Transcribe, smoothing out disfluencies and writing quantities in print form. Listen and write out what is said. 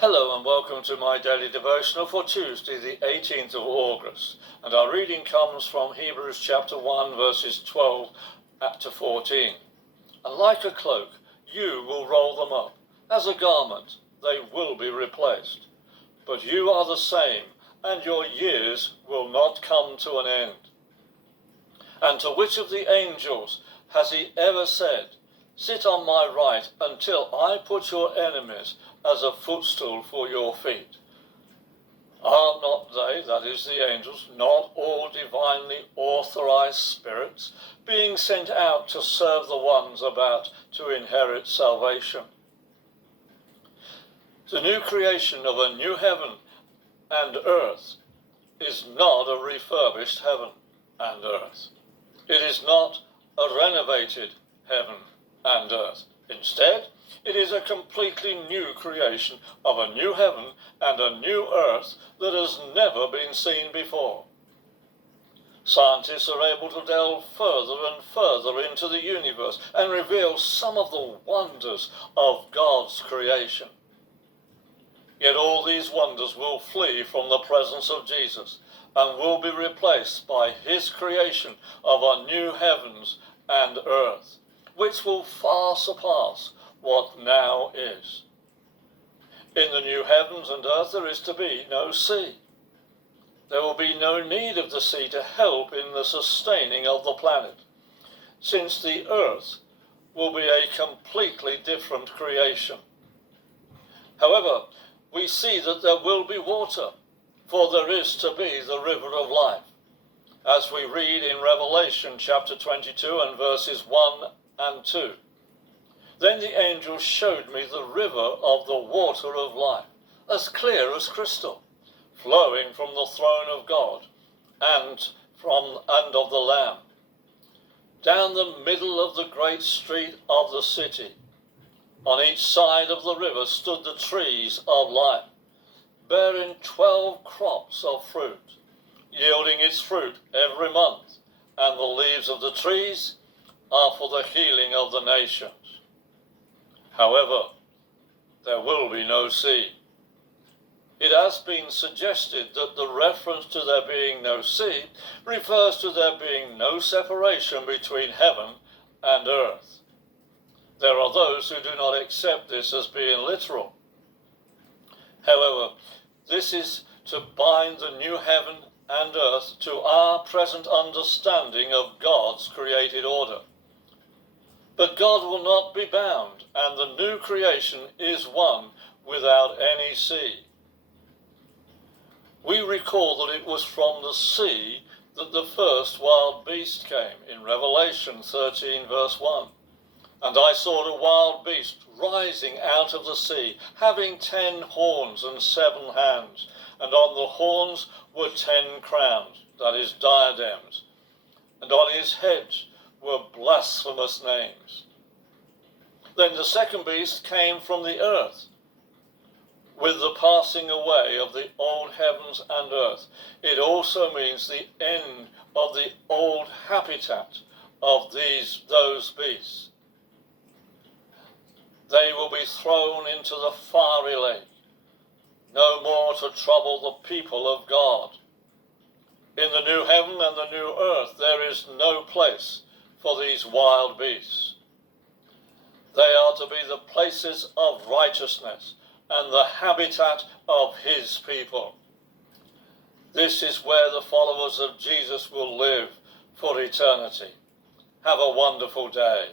Hello and welcome to my daily devotional for Tuesday the 18th of August, and our reading comes from Hebrews chapter 1 verses 12 to 14. And like a cloak you will roll them up, as a garment they will be replaced. But you are the same, and your years will not come to an end. And to which of the angels has he ever said, "Sit on my right until I put your enemies as a footstool for your feet"? Are not they, that is the angels, not all divinely authorized spirits, being sent out to serve the ones about to inherit salvation? The new creation of a new heaven and earth is not a refurbished heaven and earth. It is not a renovated heaven and earth. Instead, it is a completely new creation of a new heaven and a new earth that has never been seen before. Scientists are able to delve further and further into the universe and reveal some of the wonders of God's creation. Yet all these wonders will flee from the presence of Jesus and will be replaced by his creation of a new heavens and earth, which will far surpass what now is. In the new heavens and earth there is to be no sea. There will be no need of the sea to help in the sustaining of the planet, since the earth will be a completely different creation. However, we see that there will be water, for there is to be the river of life, as we read in Revelation chapter 22 and verses 1 and 2. Then the angel showed me the river of the water of life, as clear as crystal, flowing from the throne of God and of the Lamb. Down the middle of the great street of the city, on each side of the river stood the trees of life, bearing 12 crops of fruit, yielding its fruit every month, and the leaves of the trees are for the healing of the nations. However, there will be no sea. It has been suggested that the reference to there being no sea refers to there being no separation between heaven and earth. There are those who do not accept this as being literal. However, this is to bind the new heaven and earth to our present understanding of God's created order. But God will not be bound, and the new creation is one without any sea. We recall that it was from the sea that the first wild beast came in Revelation 13 verse 1. And I saw the wild beast rising out of the sea, having 10 horns and 7 hands, and on the horns were 10 crowns, that is diadems, and on his heads were blasphemous names. Then the second beast came from the earth, with the passing away of the old heavens and earth. It also means the end of the old habitat of those beasts. They will be thrown into the fiery lake, no more to trouble the people of God. In the new heaven and the new earth there is no place for these wild beasts. They are to be the places of righteousness and the habitat of his people. This is where the followers of Jesus will live for eternity. Have a wonderful day.